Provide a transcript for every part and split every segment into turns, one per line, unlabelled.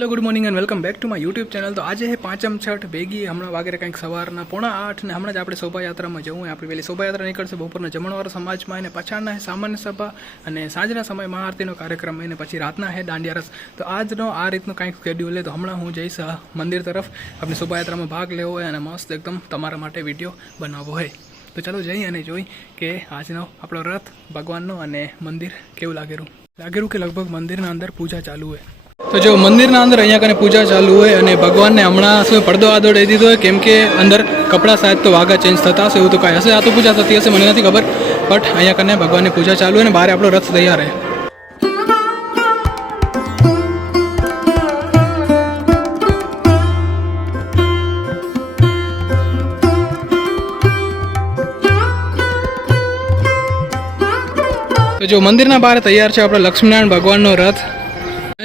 Hello good morning and welcome back to my YouTube channel તો આજે પાંચમ છઠ, ભેગી હમણાં વાગે કંઈક સવારના પોણા આઠ ને હમણાં જ આપણે શોભાયાત્રામાં જવું આપણે પેલી શોભાયાત્રા નીકળશે બપોરના જમણવાર સમાજમાં અને પછાડના છે સામાન્ય સભા અને સાંજના સમય મહાઆરતીનો કાર્યક્રમ અને પછી રાતના હે દાંડિયા રસ. તો આજનો આ રીતનું કંઈક સ્કેડ્યુલ તો હમણાં હું જઈશ મંદિર તરફ. આપણી શોભાયાત્રામાં ભાગ લેવો હોય અને મસ્ત એકદમ તમારા માટે વીડિયો બનાવવો હોય તો ચાલો જઈ અને જોઈ કે આજનો આપણો રથ ભગવાનનો અને મંદિર કેવું લાગેલું લાગેલું કે લગભગ મંદિરના અંદર પૂજા ચાલુ હોય તો જો મંદિરના અંદર અહીંયા કને પૂજા ચાલુ હોય અને ભગવાનને હમણાં શું પડદો આદો દીધો હોય, કેમ કે અંદર કપડાં સાહેબ તો વાઘા ચેન્જ થતા હશે, એવું તો કાંઈ હશે. આ તો પૂજા થતી હશે, મને નથી ખબર. બટ અહીંયા કને ભગવાનની પૂજા ચાલુ હોય અને બહાર આપણો રથ તૈયાર રહે તો જો મંદિરના બહાર તૈયાર છે આપણો લક્ષ્મીનારાયણ ભગવાનનો રથ.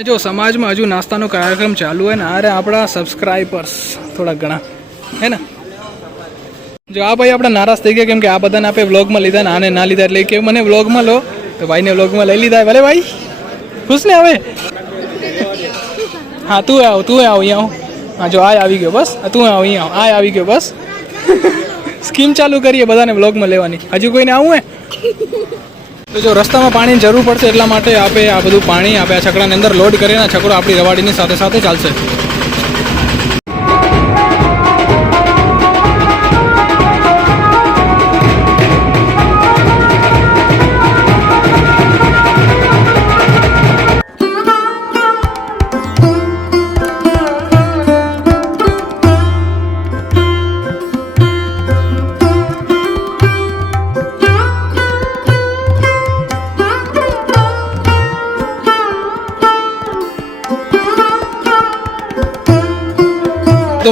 જો સમાજમાં હજુ નાસ્તાનો કાર્યક્રમ ચાલુ હોય ને અરે આપણા સબસ્ક્રાઈબર્સ થોડા ઘણા, હે ને? જો આ ભાઈ આપણા નારાજ થઈ ગયા, કેમ કે આ બધાને આપણે વ્લોગમાં લીધા ને આને ના લીધા, એટલે કે મને વ્લોગમાં લો, તો ભાઈને વ્લોગમાં લઈ લીધા. ભલે ભાઈ, ખુશ ને હવે? હા, તું આવ તું આવ અહીંયા હા, જો, આ આવી ગયો, બસ. તું આવ, અહીંયા આ આવી ગયો, બસ. સ્કીમ ચાલુ કરીએ બધાને વ્લોગમાં લેવાની. હજુ કોઈને આવું હે? જો રસ્તામાં પાણીની જરૂર પડશે એટલા માટે આપણે આ બધું પાણી આપણે આ છકડાની અંદર લોડ કરીને છકડો આપણી રવાડીની સાથે સાથે ચાલશે.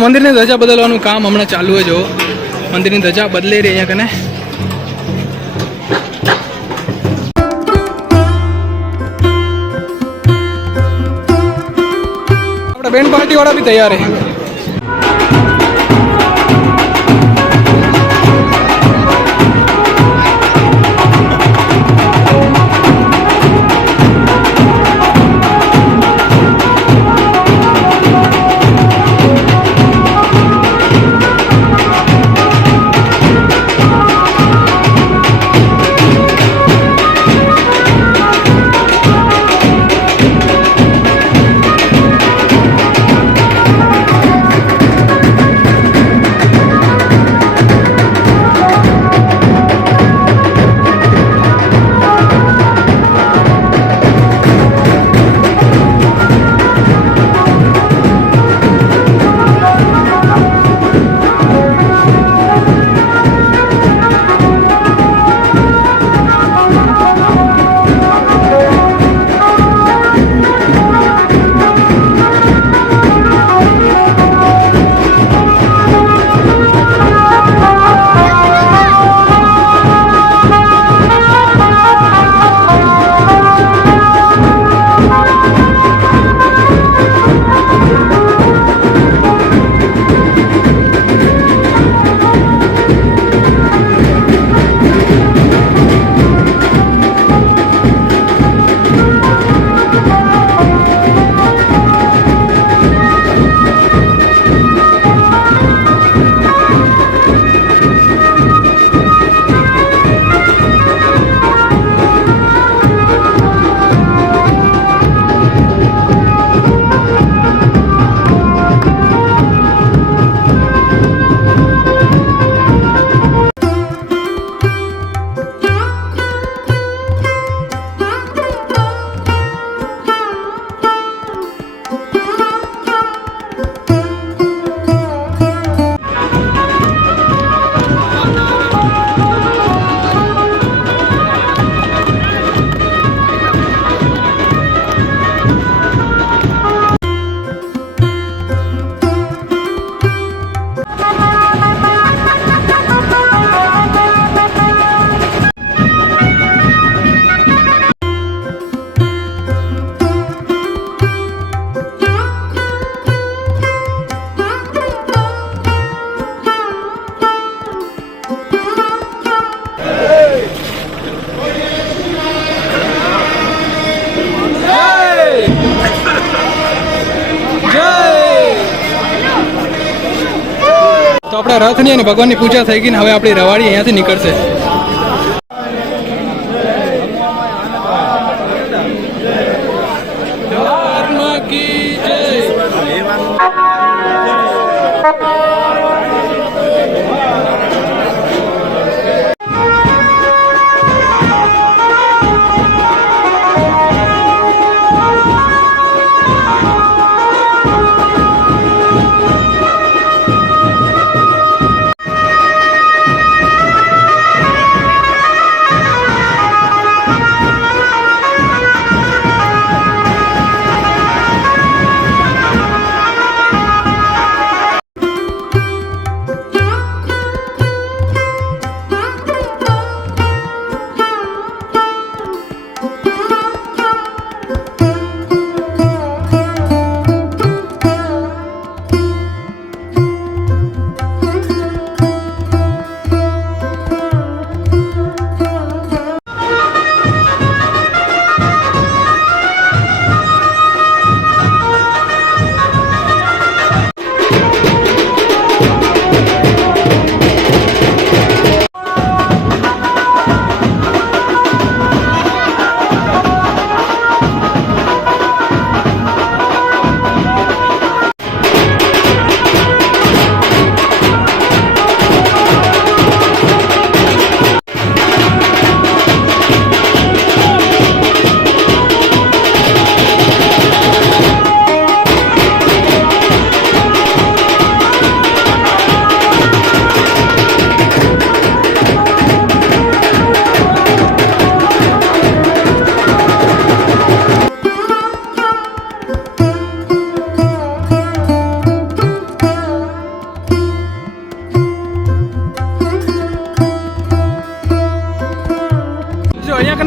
મંદિરની ધજા બદલવાનું કામ હમણાં ચાલુ જ જો. મંદિરની ધજા બદલે રહી અહીંયા કને. આપણા બેન પાર્ટી વાળા બી તૈયાર છે. રથની અને ભગવાનની પૂજા થઈ ગઈ ને હવે આપણી રવાડી અહીંયાથી નીકળશે.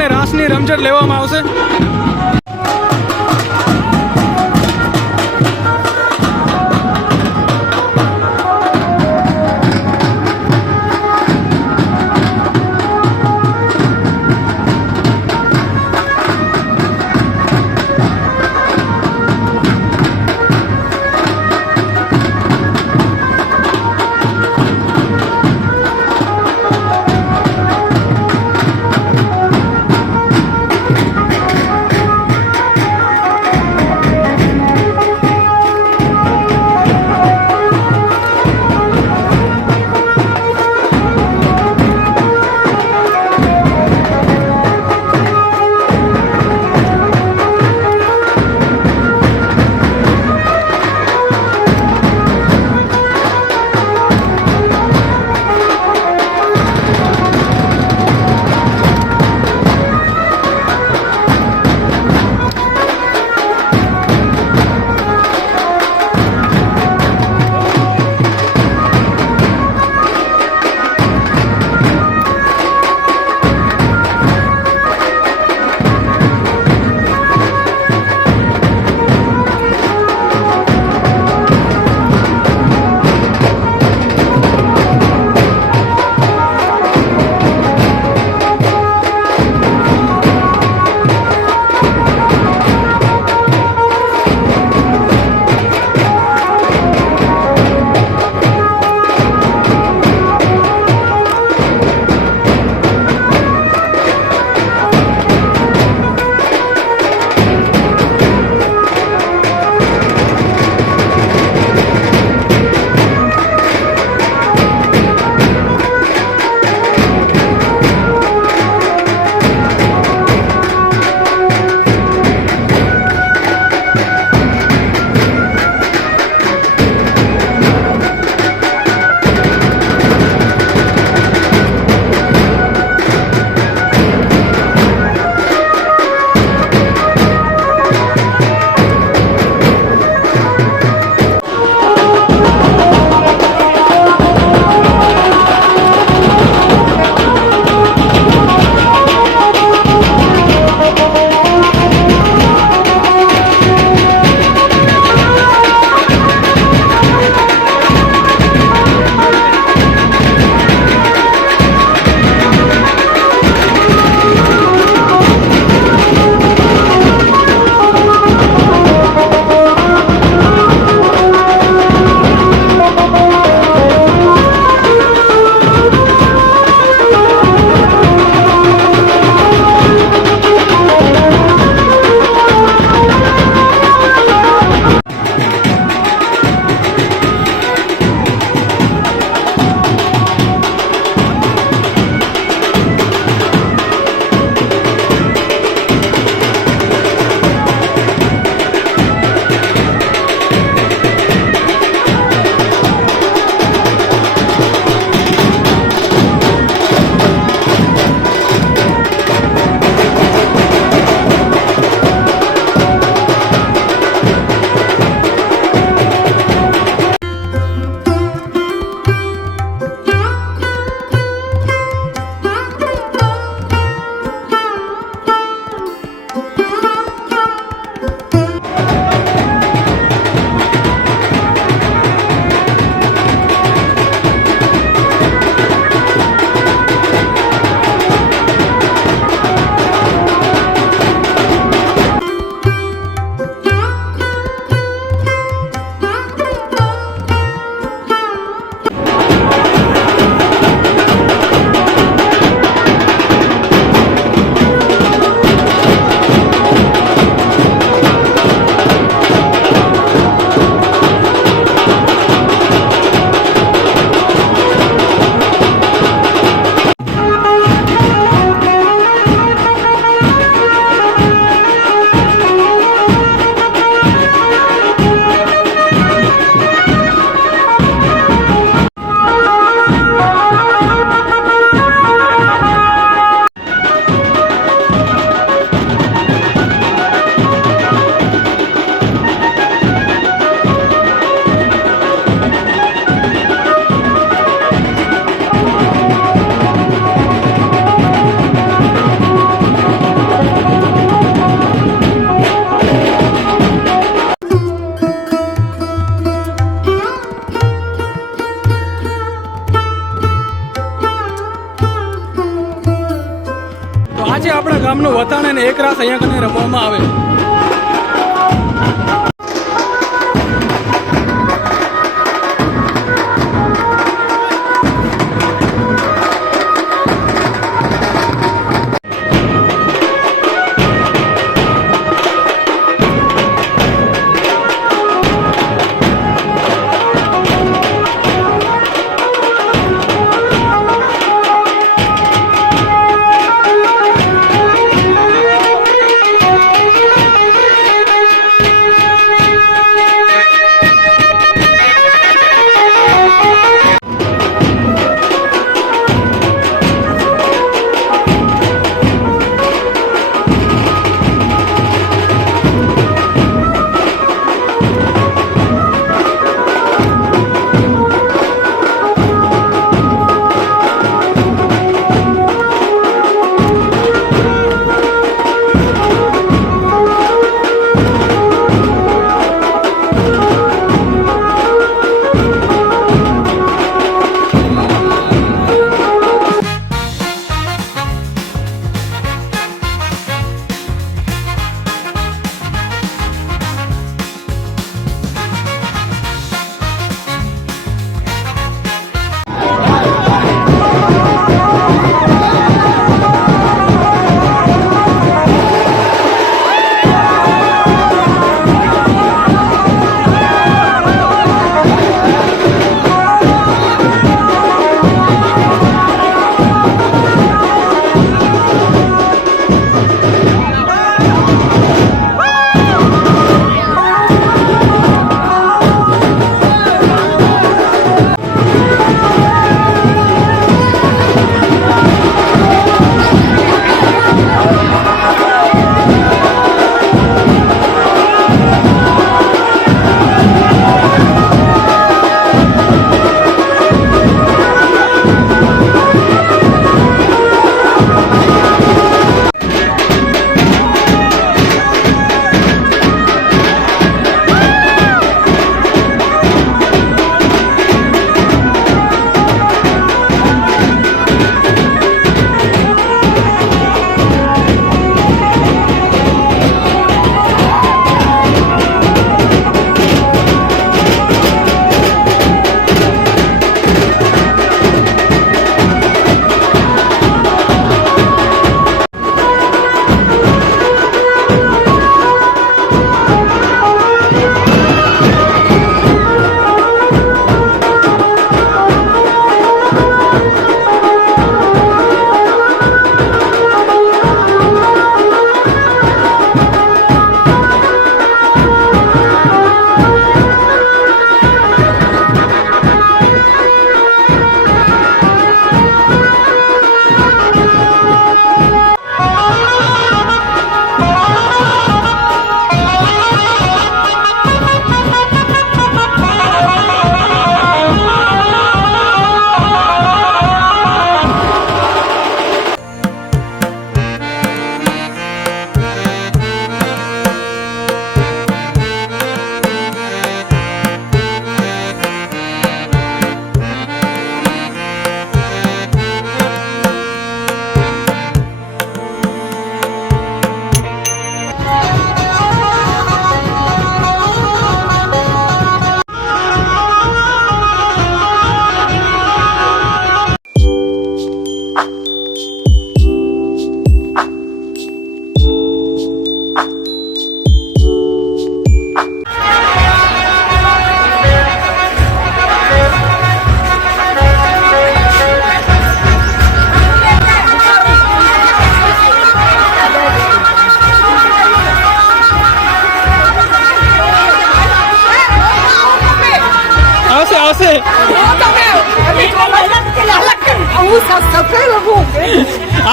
રાસની રમઝટ લેવામાં આવશે?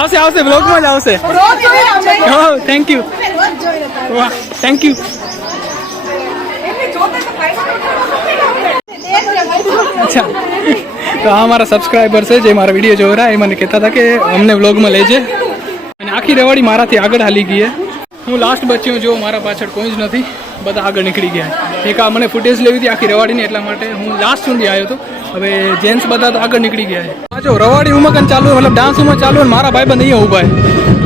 આવશે આવશે બ્લોગમાં જ આવશે. હો થેન્ક યુ વાહ થેન્ક યુ અચ્છા. તો આ મારા સબસ્ક્રાઈબર છે જે મારા વીડિયો જોઈ રહ્યા એ મને કહેતા હતા કે અમને વ્લોગમાં લેજે. અને આખી રેવાડી મારાથી આગળ હાલી ગઈ હું. લાસ્ટ બચ્યો જો મારા પાછળ કોઈ જ નથી. બધા આગળ નીકળી ગયા. એક આ મને ફૂટેજ લેવી હતી આખી રેવાડીની એટલા માટે હું લાસ્ટ સુધી આવ્યો હતો. હવે જેન્ટ્સ બધા તો આગળ નીકળી ગયા છે. જો રવાડી ઉમકન ચાલુ મતલબ ડાન્સ ઉમર ચાલુ હોય ને મારા ભાઈબંધ અહીંયા ઊભા છે.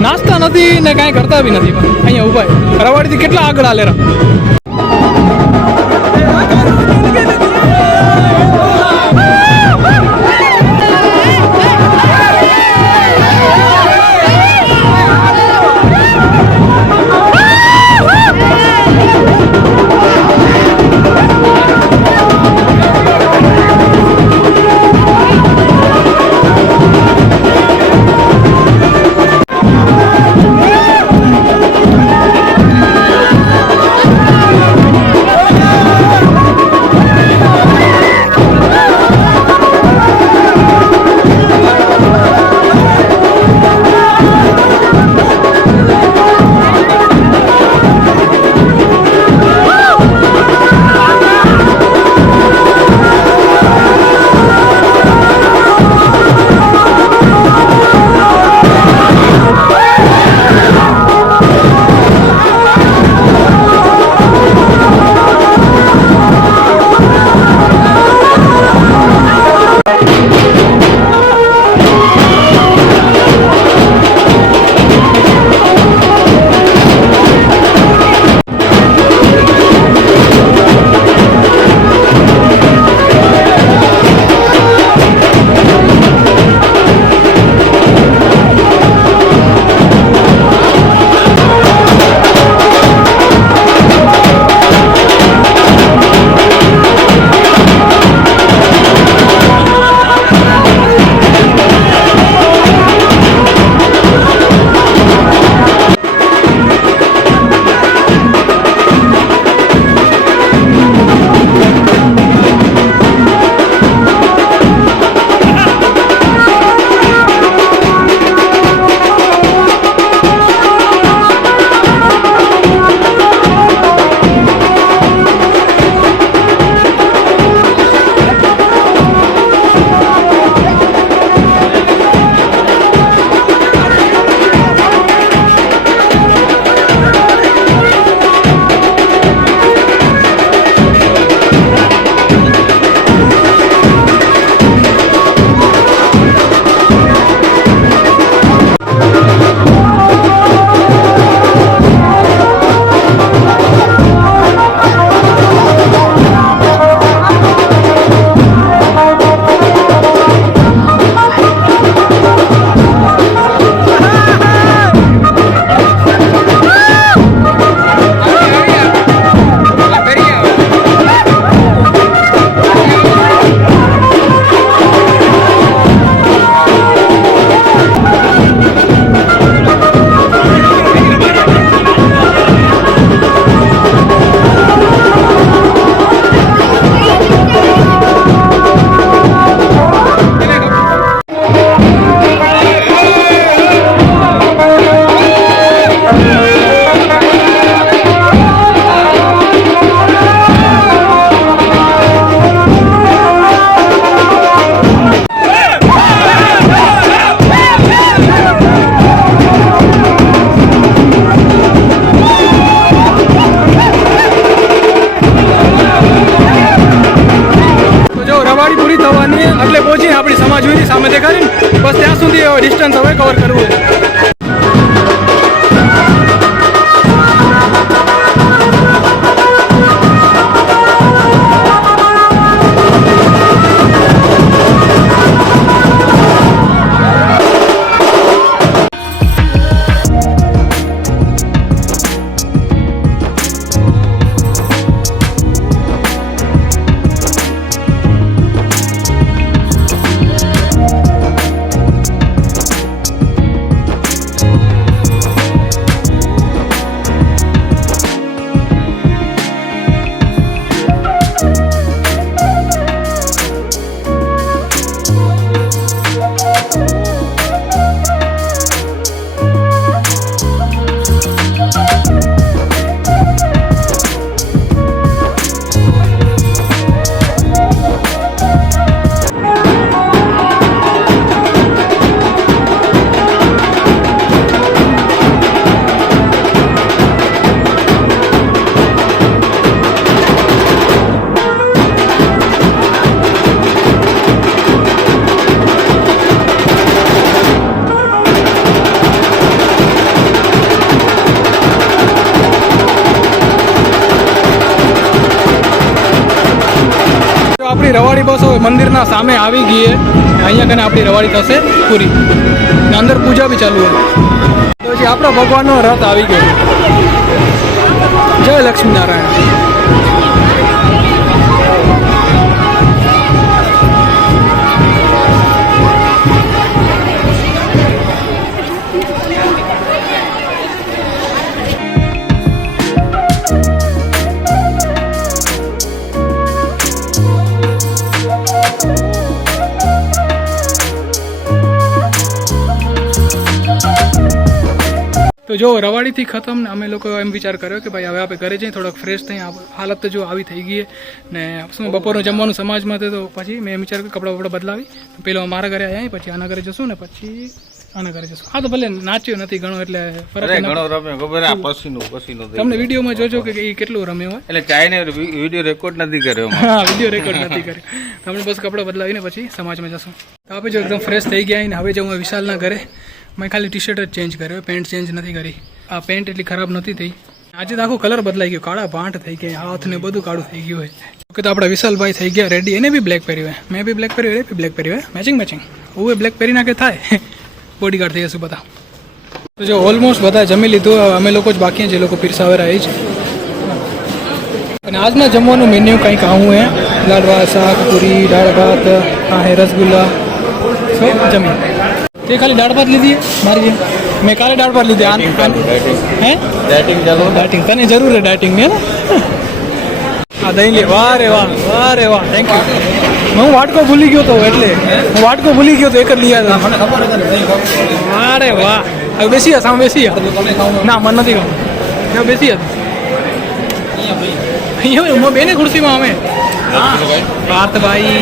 નાસ્તા નથી ને કાંઈ કરતા બી નથી પણ અહીંયા ઊભા છે. રવાડીથી કેટલા આગળ આલેરા મંદિરના સામે આવી ગઈ અહીંયા કને આપણી રવાડી થશે પૂરી. અંદર પૂજા બી ચાલુ તો પછી આપણો ભગવાનનો રથ આવી ગયો. જય લક્ષ્મીનારાયણ. તો જો રવાડીથી ખતમ ને અમે લોકો એમ વિચાર કર્યો કે ભાઈ હવે આપણે ઘરે જઈએ થોડોક ફ્રેશ થઈ હાલત તો જો આવી થઈ ગઈ ને શું બપોરનું જમવાનું સમાજમાં તો પછી મેં એમ વિચાર કર્યો કપડાં બપડા બદલાવી. પેલો મારા ઘરે આવ્યા પછી આના ઘરે જશું ને પછી આના ઘરે જશું. હા તો ભલે નાચ્યો નથી ઘણો એટલે ફરક
ઘણો રમ્યો. ખબર આ પસીનું પસીનું
તમને વિડીયોમાં જોજો કે એ કેટલું રમ્યો હોય
એટલે ચાઈને વીડિયો રેકોર્ડ નથી કર્યો
હા વીડિયો રેકોર્ડ નથી કર્યો. આપણે બસ કપડાં બદલાવીને પછી સમાજમાં જશું. તો આપણે જો એકદમ ફ્રેશ થઈ ગયા ને હવે જો હું વિશાલના ઘરે. મેં ખાલી ટી શર્ટ જ ચેન્જ કર્યો પેન્ટ ચેન્જ નથી કરી. આ પેન્ટ એટલી ખરાબ નથી થઈ. આજે તો આખો કલર બદલાઈ ગયો. કાળા ભાંટ થઈ ગયા, હાથ ને બધું કાળું થઈ ગયું હોય. ઓકે તો આપણા વિશાલભાઈ થઈ ગયા રેડી એને બી બ્લેક પહેર્યું મેં બી બ્લેક પહેર્યું એ બી બ્લેક પહેર્યું મેચિંગ મેચિંગ હું બ્લેક પહેરી નાખે, થાય. બોડીગાર્ડ થઈ જશું બધા. તો જો ઓલમોસ્ટ બધા જમી લીધું અમે લોકો જ બાકી જે લોકો પીરસાવેરા એ છે. અને આજના જમવાનું મેન્યુ કંઈક આવું હે. લાડવા, શાક, પૂરી, દાળ, ભાત, આ હે, રસગુલ્લા. જમીએ જમી. તે ખાલી દાળ ભાત લીધી હે? મારી જેમ મેં કાલે દાળ ભાત લીધી. હે?
ડાયટિંગ ચાલુ?
ડાયટિંગ તને જરૂર છે ડાયટિંગ ને? હા દહીં લે. વાહ રે વાહ વાહ રે વાહ. થેન્ક યુ હું વાટકો ભૂલી ગયો તો એટલે. હું વાટકો ભૂલી ગયો તો એક જ લઈ આવ્યો. મને ખબર વાહ રે વાહ. હવે બેસી જા સામે બેસી ના મન નથી ખાવું બેસી જા. અહીંયા હું બેને ખુરશીમાં અમે. પાર્થભાઈ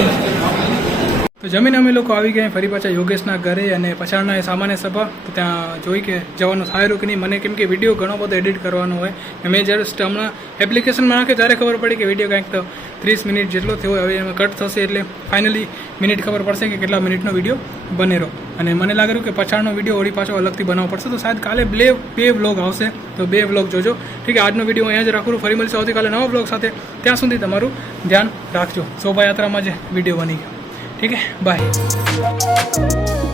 તો જમીન અમે લોકો આવી ગયા, ફરી પાછા યોગેશના ઘરે અને પછાડના સામાન્ય સભા, તો ત્યાં જોઈ કે જવાનું થાય કે નહીં. મને કેમ કે વીડિયો ઘણો બધો એડિટ કરવાનો હોય. મેં જસ્ટ હમણાં એપ્લિકેશનમાં નાખ્યો, ત્યારે ખબર પડી કે વીડિયો કાંઈક તો ત્રીસ મિનિટ જેટલો થયો, હવે એમાં કટ થશે એટલે ફાઇનલી મિનિટ ખબર પડશે કે કેટલા મિનિટનો વીડિયો બનેરો અને મને લાગ્યું કે પછાડનો વીડિયો વળી પાછો અલગથી બનાવવો પડશે. તો શાયદ કાલે બે બે વ્લોગ આવશે. તો બે વ્લોગ જોજો. ઠીક આજનો વીડિયો અહીંયા જ રાખું ફરી મળશે આવતીકાલે નવા વ્લોગ સાથે. ત્યાં સુધી તમારું ધ્યાન રાખજો. શોભાયાત્રામાં જ વીડિયો બની ગયો. ઠીક છે બાય